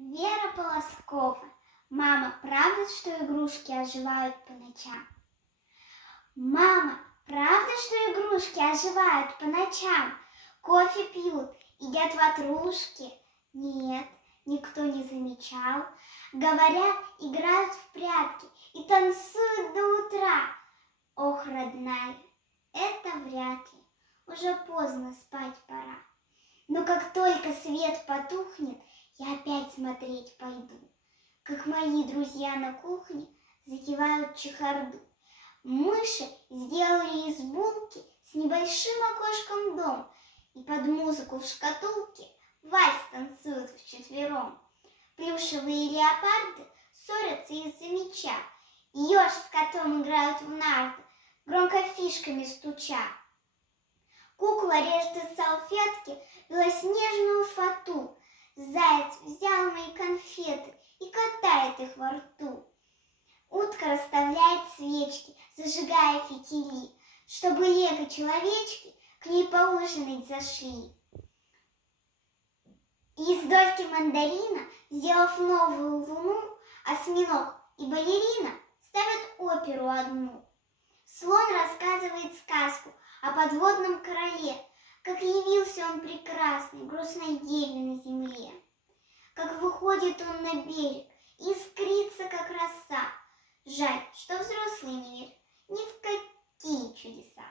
Вера Полоскова. Мама, правда, что игрушки оживают по ночам? Мама, правда, что игрушки оживают по ночам? Кофе пьют, едят ватрушки? Нет, никто не замечал. Говорят, играют в прятки и танцуют до утра. Ох, родная, это вряд ли. Уже поздно, спать пора. Но как только свет потухнет, я опять смотреть пойду, как мои друзья на кухне затевают чехарду. Мыши сделали из булки с небольшим окошком дом, и под музыку в шкатулке вальс танцуют вчетвером. Плюшевые леопарды ссорятся из-за мяча, еж с котом играют в нарды, громко фишками стуча. Кукла режет из салфетки белоснежную фату. Заяц взял мои конфеты и катает их во рту. Утка расставляет свечки, зажигая фитили, чтобы лего-человечки к ней поужинать зашли. Из дольки мандарина, сделав новую луну, осьминог и балерина ставят оперу одну. Слон рассказывает сказку о подводном короле, как явился он прекрасный, грустной деве на земле. Как выходит он на берег, искрится, как роса. Жаль, что взрослый не верит ни в какие чудеса.